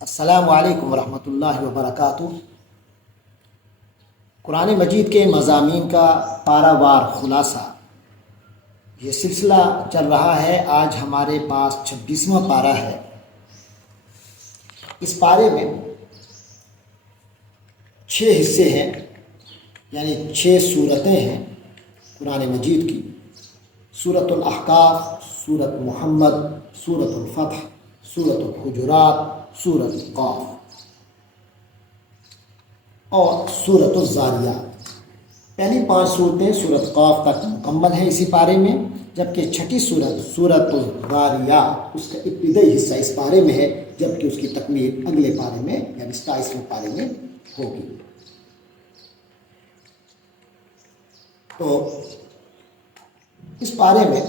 السلام علیکم ورحمۃ اللہ وبرکاتہ۔ قرآن مجید کے مضامین کا پارہ وار خلاصہ یہ سلسلہ چل رہا ہے۔ آج ہمارے پاس 26واں پارہ ہے۔ اس پارے میں 6 حصے ہیں، یعنی 6 صورتیں ہیں قرآن مجید کی: سورۃ الاحقاف، سورۃ محمد، سورۃ الفتح، سورۃ الحجرات، سورۃ قاف اور سورۃ الذاریات۔ پہلی 5 صورتیں سورۃ قاف تک مکمل ہیں اسی پارے میں، جبکہ چھٹی صورت سورۃ الذاریات اس کا ابتدائی حصہ اس پارے میں ہے، جبکہ اس کی تکمیل اگلے پارے میں یعنی 27ویں پارے میں ہوگی۔ تو اس پارے میں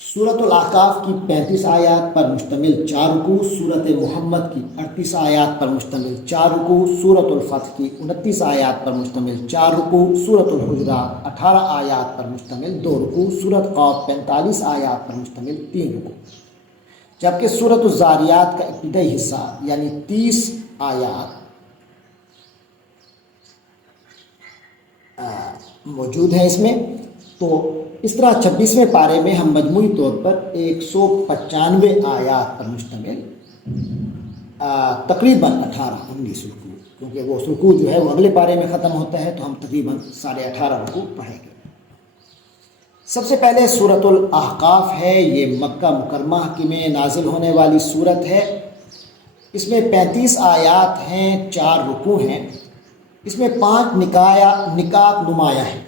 سورۃ الاحقاف کی 35 آیات پر مشتمل 4 رکوع، سورۃ محمد کی 38 آیات پر مشتمل 4 رکوع، سورۃ الفتح کی 29 آیات پر مشتمل 4 رکوع، سورۃ الحجرات 18 آیات پر مشتمل 2 رکوع، سورۃ قاف 45 آیات پر مشتمل 3 رکوع، جبکہ سورۃ الذاریات کا ابتدائی حصہ یعنی 30 آیات موجود ہیں اس میں۔ تو اس طرح 26ویں پارے میں ہم مجموعی طور پر 195 آیات پر مشتمل تقریباً 18-19 رکوع، کیونکہ وہ رکوع جو ہے وہ اگلے پارے میں ختم ہوتا ہے، تو ہم تقریباً 18.5 رکوع پڑھیں گے۔ سب سے پہلے سورۃ الاحقاف ہے۔ یہ مکہ مکرمہ میں نازل ہونے والی صورت ہے۔ اس میں 35 آیات ہیں، 4 رکوع ہیں۔ اس میں 5 نکات نمایاں ہیں۔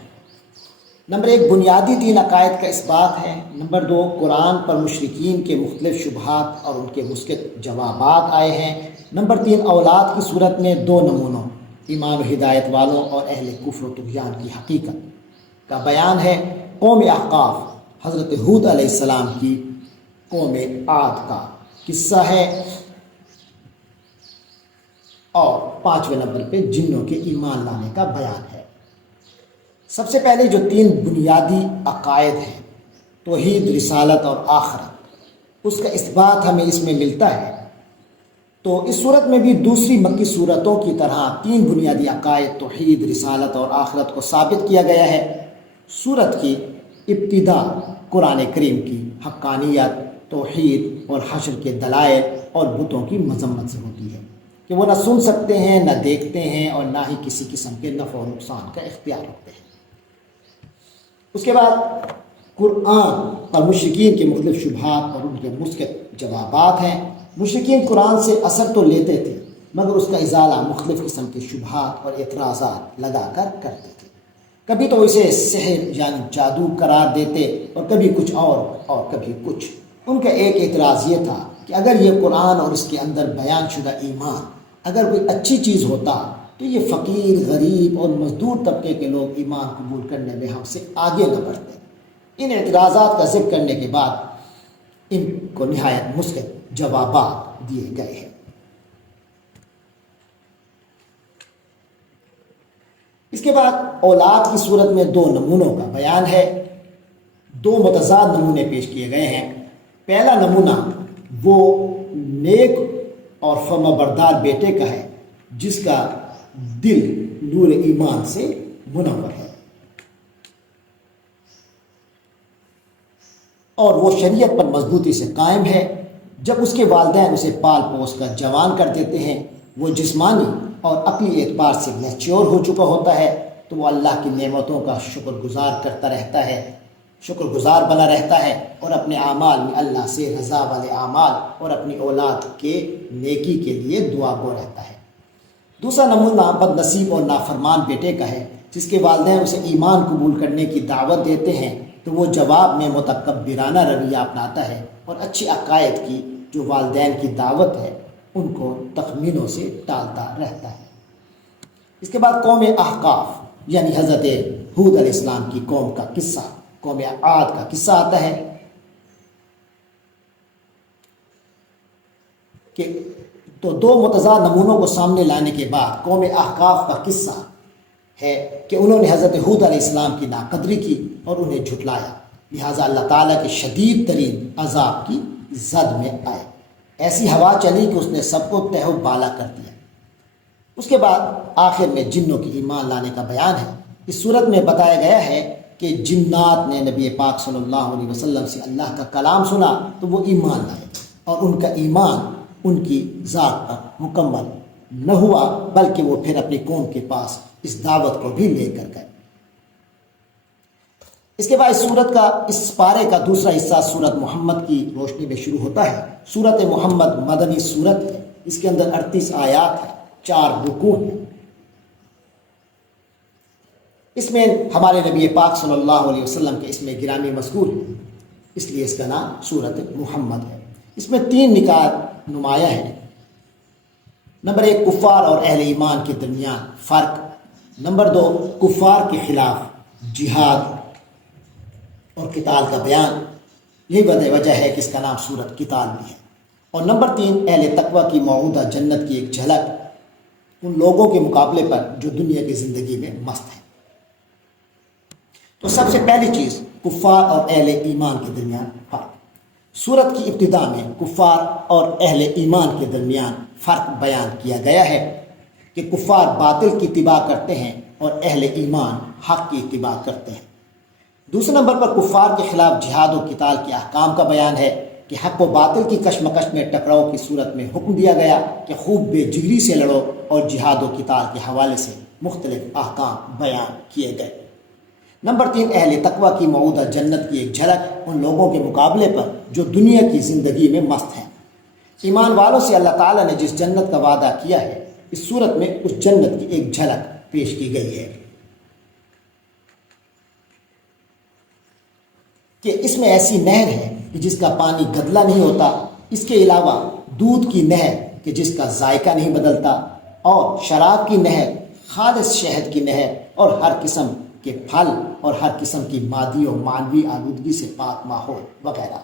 نمبر 1 بنیادی 3 عقائد کا اثبات ہے۔ نمبر 2 قرآن پر مشرکین کے مختلف شبہات اور ان کے مثبت جوابات آئے ہیں۔ نمبر 3 اولاد کی صورت میں 2 نمونوں، ایمان و ہدایت والوں اور اہل کفر و طغیان کی حقیقت کا بیان ہے۔ قوم احقاف حضرت ہود علیہ السلام کی قوم عاد کا قصہ ہے، اور 5ویں نمبر پہ جنوں کے ایمان لانے کا بیان ہے۔ سب سے پہلے جو 3 بنیادی عقائد ہیں، توحید، رسالت اور آخرت، اس کا اثبات ہمیں اس میں ملتا ہے۔ تو اس صورت میں بھی دوسری مکی صورتوں کی طرح 3 بنیادی عقائد توحید، رسالت اور آخرت کو ثابت کیا گیا ہے۔ صورت کی ابتدا قرآن کریم کی حقانیت، توحید اور حشر کے دلائل اور بتوں کی مذمت سے ہوتی ہے کہ وہ نہ سن سکتے ہیں، نہ دیکھتے ہیں، اور نہ ہی کسی قسم کے نفع و نقصان کا اختیار رکھتے ہیں۔ اس کے بعد قرآن اور مشرکین کے مختلف شبہات اور ان کے مثبت جوابات ہیں۔ مشرکین قرآن سے اثر تو لیتے تھے، مگر اس کا ازالہ مختلف قسم کے شبہات اور اعتراضات لگا کر کرتے تھے۔ کبھی تو اسے سحر یعنی جادو قرار دیتے، اور کبھی کچھ اور کبھی کچھ۔ ان کا ایک اعتراض یہ تھا کہ اگر یہ قرآن اور اس کے اندر بیان شدہ ایمان اگر کوئی اچھی چیز ہوتا تو یہ فقیر، غریب اور مزدور طبقے کے لوگ ایمان قبول کرنے میں ہم سے آگے نہ بڑھتے۔ ان اعتراضات کا ذکر کرنے کے بعد ان کو نہایت مثبت جوابات دیے گئے ہیں۔ اس کے بعد اولاد کی صورت میں 2 نمونوں کا بیان ہے۔ 2 متضاد نمونے پیش کیے گئے ہیں۔ پہلا نمونہ وہ نیک اور فرمانبردار بیٹے کا ہے جس کا دل نور ایمان سے منور ہے، اور وہ شریعت پر مضبوطی سے قائم ہے۔ جب اس کے والدین اسے پال پوس کر جوان کر دیتے ہیں، وہ جسمانی اور عقلی اعتبار سے میچور ہو چکا ہوتا ہے، تو وہ اللہ کی نعمتوں کا شکر گزار کرتا رہتا ہے، شکر گزار بنا رہتا ہے، اور اپنے اعمال میں اللہ سے رضا والے اعمال اور اپنی اولاد کے نیکی کے لیے دعا گو رہتا ہے۔ دوسرا نمونہ بد نصیب اور نافرمان بیٹے کا ہے جس کے والدین اسے ایمان قبول کرنے کی دعوت دیتے ہیں، تو وہ جواب میں متکبرانہ رویہ اپناتا ہے، اور اچھی عقائد کی جو والدین کی دعوت ہے ان کو تخمینوں سے ٹالتا رہتا ہے۔ اس کے بعد قوم احقاف یعنی حضرت ہود علیہ السلام کی قوم کا قصہ، قوم عاد کا قصہ آتا ہے کہ تو 2 متضاد نمونوں کو سامنے لانے کے بعد قوم احقاف کا قصہ ہے کہ انہوں نے حضرت ہود علیہ السلام کی ناقدری کی اور انہیں جھٹلایا، لہٰذا اللہ تعالیٰ کے شدید ترین عذاب کی زد میں آئے۔ ایسی ہوا چلی کہ اس نے سب کو تہ و بالا کر دیا۔ اس کے بعد آخر میں جنوں کی ایمان لانے کا بیان ہے۔ اس صورت میں بتایا گیا ہے کہ جنات نے نبی پاک صلی اللہ علیہ وسلم سے اللہ کا کلام سنا تو وہ ایمان لائے، اور ان کا ایمان ان کی ذات پر مکمل نہ ہوا، بلکہ وہ پھر اپنی قوم کے پاس اس دعوت کو بھی لے کر گئے۔ اس کے بعد اس سورت کا، اس پارے کا دوسرا حصہ سورت محمد کی روشنی میں شروع ہوتا ہے۔ سورت محمد مدنی سورت ہے، اس کے اندر 38 آیات ہیں، 4 رکوع ہیں۔ اس میں ہمارے نبی پاک صلی اللہ علیہ وسلم کے اسم گرامی مذکور ہے، اس لیے اس کا نام سورت محمد ہے۔ اس میں 3 نکات نمایاں ہیں۔ نمبر 1 کفار اور اہل ایمان کے درمیان فرق۔ نمبر 2 کفار کے خلاف جہاد اور قتال کا بیان، یہی وجہ ہے کہ اس کا نام سورت قتال بھی ہے۔ اور نمبر 3 اہل تقوی کی موعودہ جنت کی ایک جھلک ان لوگوں کے مقابلے پر جو دنیا کی زندگی میں مست ہیں۔ تو سب سے پہلی چیز کفار اور اہل ایمان کے درمیان فرق۔ سورت کی ابتدا میں کفار اور اہل ایمان کے درمیان فرق بیان کیا گیا ہے کہ کفار باطل کی اتباع کرتے ہیں اور اہل ایمان حق کی اتباع کرتے ہیں۔ دوسرے نمبر پر کفار کے خلاف جہاد و قتال کے احکام کا بیان ہے کہ حق و باطل کی کشمکش میں ٹکراؤ کی صورت میں حکم دیا گیا کہ خوب بے جگری سے لڑو، اور جہاد و قتال کے حوالے سے مختلف احکام بیان کیے گئے۔ نمبر 3 اہل تقوی کی موعودہ جنت کی ایک جھلک ان لوگوں کے مقابلے پر جو دنیا کی زندگی میں مست ہیں۔ ایمان والوں سے اللہ تعالیٰ نے جس جنت کا وعدہ کیا ہے، اس صورت میں اس جنت کی ایک جھلک پیش کی گئی ہے کہ اس میں ایسی نہر ہے کہ جس کا پانی گدلا نہیں ہوتا، اس کے علاوہ دودھ کی نہر کہ جس کا ذائقہ نہیں بدلتا، اور شراب کی نہر، خالص شہد کی نہر، اور ہر قسم کے پھل اور ہر قسم کی مادی و معنوی آلودگی سے پاک ماحول وغیرہ۔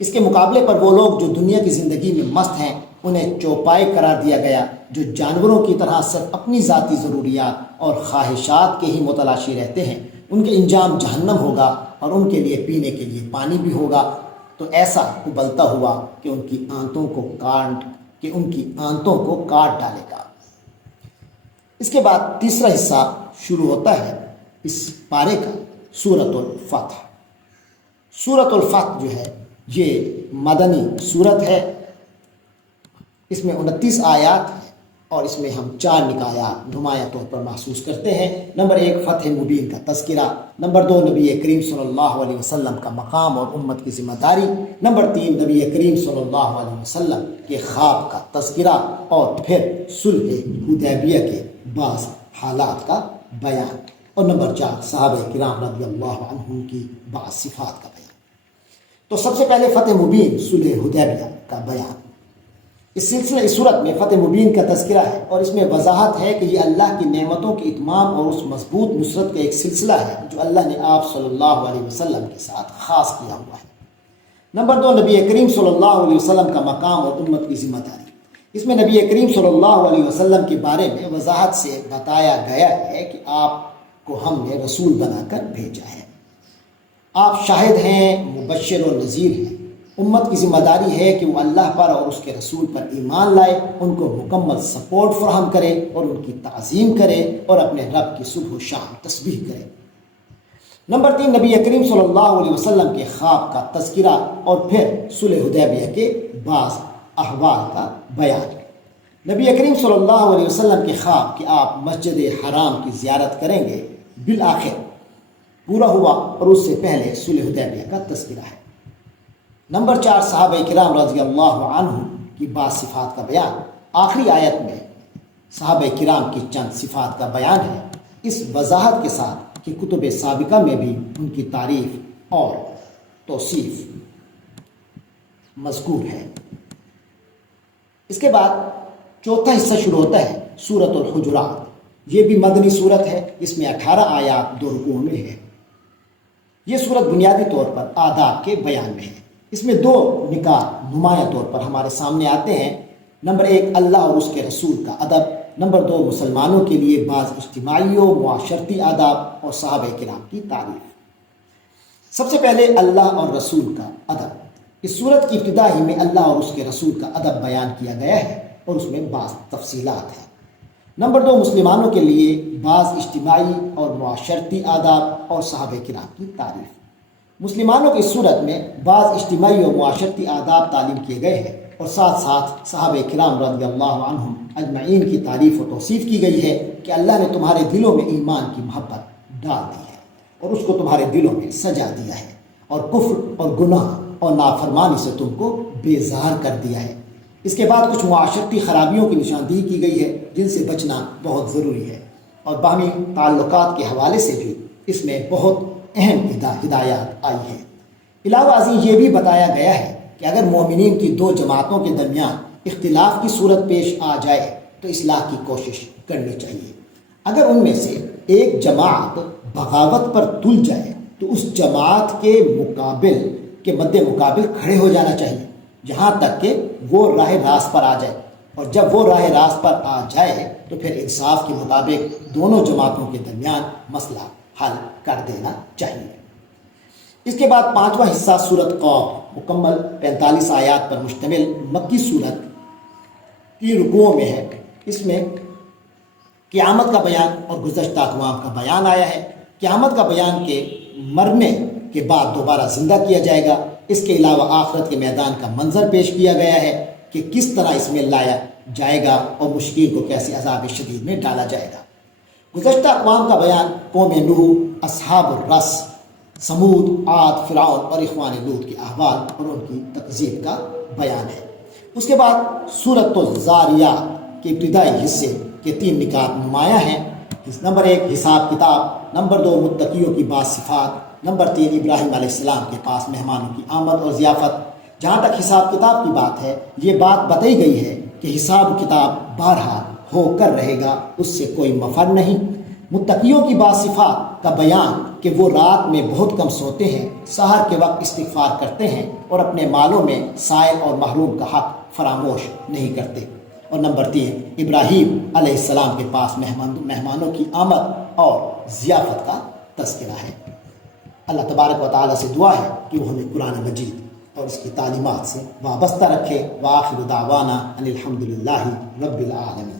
اس کے مقابلے پر وہ لوگ جو دنیا کی زندگی میں مست ہیں، انہیں چوپائے قرار دیا گیا، جو جانوروں کی طرح صرف اپنی ذاتی ضروریات اور خواہشات کے ہی متلاشی رہتے ہیں۔ ان کے انجام جہنم ہوگا، اور ان کے لیے پینے کے لیے پانی بھی ہوگا، تو ایسا ابلتا ہوا کہ ان کی آنتوں کو کاٹ ڈالے گا۔ اس کے بعد تیسرا حصہ شروع ہوتا ہے اس پارے کا، سورۃ الفتح۔ سورۃ الفتح جو ہے یہ مدنی سورت ہے، اس میں 29 آیات ہیں، اور اس میں ہم 4 نکایات نمایاں طور پر محسوس کرتے ہیں۔ نمبر 1 فتح مبین کا تذکرہ، نمبر 2 نبی کریم صلی اللہ علیہ وسلم کا مقام اور امت کی ذمہ داری، نمبر 3 نبی کریم صلی اللہ علیہ وسلم کے خواب کا تذکرہ، اور پھر صلح حدیبیہ کے بعض حالات کا بیان، اور نمبر 4 صحابہ کرام رضی اللہ عنہم کی بعض صفات کا بیان۔ تو سب سے پہلے فتح مبین صلح حدیبیہ کا بیان۔ اس صورت میں فتح مبین کا تذکرہ ہے، اور اس میں وضاحت ہے کہ یہ اللہ کی نعمتوں کی اتمام اور اس مضبوط نصرت کا ایک سلسلہ ہے جو اللہ نے آپ صلی اللہ علیہ وسلم کے ساتھ خاص کیا ہوا ہے۔ نمبر 2 نبی کریم صلی اللہ علیہ وسلم کا مقام اور امت کی ذمہ داری۔ اس میں نبی کریم صلی اللہ علیہ وسلم کے بارے میں وضاحت سے بتایا گیا ہے کہ آپ کو ہم نے رسول بنا کر بھیجا ہے، آپ شاہد ہیں، مبشر و نذیر ہیں۔ امت کی ذمہ داری ہے کہ وہ اللہ پر اور اس کے رسول پر ایمان لائے، ان کو مکمل سپورٹ فراہم کرے اور ان کی تعظیم کرے، اور اپنے رب کی صبح و شام تسبیح کرے۔ نمبر 3 نبی کریم صلی اللہ علیہ وسلم کے خواب کا تذکرہ، اور پھر صلح حدیبیہ کے بعض احوال کا بیان۔ نبی کریم صلی اللہ علیہ وسلم کے خواب کہ آپ مسجد حرام کی زیارت کریں گے بالآخر پورا ہوا، اور اس سے پہلے صلح حدیبیہ کا تذکرہ ہے۔ نمبر 4 صحابہ کرام رضی اللہ عنہم کی بعض صفات کا بیان۔ آخری آیت میں صحابہ کرام کی چند صفات کا بیان ہے، اس وضاحت کے ساتھ کہ کتب سابقہ میں بھی ان کی تعریف اور توصیف مذکور ہے۔ اس کے بعد چوتھا حصہ شروع ہوتا ہے سورۃ الحجرات۔ یہ بھی مدنی صورت ہے، اس میں 18 آیات 2 رکوعوں میں ہے۔ یہ صورت بنیادی طور پر آداب کے بیان میں ہے۔ اس میں 2 نکات نمایاں طور پر ہمارے سامنے آتے ہیں۔ نمبر 1 اللہ اور اس کے رسول کا ادب، نمبر 2 مسلمانوں کے لیے بعض اجتماعی و معاشرتی آداب اور صحابہ کرام کی تعریف۔ سب سے پہلے اللہ اور رسول کا ادب۔ اس صورت کی ابتدا ہی میں اللہ اور اس کے رسول کا ادب بیان کیا گیا ہے اور اس میں بعض تفصیلات ہیں۔ نمبر 2، مسلمانوں کے لیے بعض اجتماعی اور معاشرتی آداب اور صحابہ کرام کی تعریف۔ مسلمانوں کی صورت میں بعض اجتماعی اور معاشرتی آداب تعلیم کیے گئے ہیں اور ساتھ ساتھ صحابہ کرام رضی اللہ عنہم اجمعین کی تعریف و توصیف کی گئی ہے کہ اللہ نے تمہارے دلوں میں ایمان کی محبت ڈال دی ہے اور اس کو تمہارے دلوں میں سجا دیا ہے اور کفر اور گناہ اور نافرمانی سے تم کو بیزار کر دیا ہے۔ اس کے بعد کچھ معاشرتی خرابیوں کی نشاندہی کی گئی ہے جن سے بچنا بہت ضروری ہے، اور باہمی تعلقات کے حوالے سے بھی اس میں بہت اہم ہدایات آئی ہیں۔ علاوہ ازیں یہ بھی بتایا گیا ہے کہ اگر مومنین کی دو جماعتوں کے درمیان اختلاف کی صورت پیش آ جائے تو اصلاح کی کوشش کرنی چاہیے۔ اگر ان میں سے ایک جماعت بغاوت پر تل جائے تو اس جماعت کے مد مقابل کھڑے ہو جانا چاہیے جہاں تک کہ وہ راہ راست پر آ جائے، اور جب وہ راہ راست پر آ جائے تو پھر انصاف کے مطابق دونوں جماعتوں کے درمیان مسئلہ حل کر دینا چاہیے۔ اس کے بعد 5واں حصہ سورۃ قوم مکمل 45 آیات پر مشتمل مکی سورت 3 رکوعوں میں ہے۔ اس میں قیامت کا بیان اور گزشتہ اقوام کا بیان آیا ہے۔ قیامت کا بیان کے مرنے کے بعد دوبارہ زندہ کیا جائے گا۔ اس کے علاوہ آخرت کے میدان کا منظر پیش کیا گیا ہے کہ کس طرح اس میں لایا جائے گا اور مشکین کو کیسے عذاب شدید میں ڈالا جائے گا۔ گزشتہ اقوام کا بیان قوم نوح، اصحاب الرس، سمود، عاد، فرعون اور اخوان لوط کے احوال اور ان کی تکذیب کا بیان ہے۔ اس کے بعد سورۃ الذاریات کے ابتدائی حصے کے 3 نکات نمایاں ہیں۔ نمبر 1 حساب کتاب، نمبر 2 متقیوں کی بعض صفات، نمبر 3 ابراہیم علیہ السلام کے پاس مہمانوں کی آمد اور ضیافت۔ جہاں تک حساب کتاب کی بات ہے، یہ بات بتائی گئی ہے کہ حساب کتاب بہرحال ہو کر رہے گا، اس سے کوئی مفر نہیں۔ متقیوں کی بعض صفات کا بیان کہ وہ رات میں بہت کم سوتے ہیں، سحر کے وقت استغفار کرتے ہیں اور اپنے مالوں میں سائل اور محروم کا حق فراموش نہیں کرتے۔ اور نمبر 3 ابراہیم علیہ السلام کے پاس مہمانوں کی آمد اور ضیافت کا تذکرہ ہے۔ اللہ تبارک و تعالیٰ سے دعا ہے کہ وہ ہمیں قرآن مجید اور اس کی تعلیمات سے وابستہ رکھے۔ وآخر دعوانا ان الحمد للہ رب العالمین۔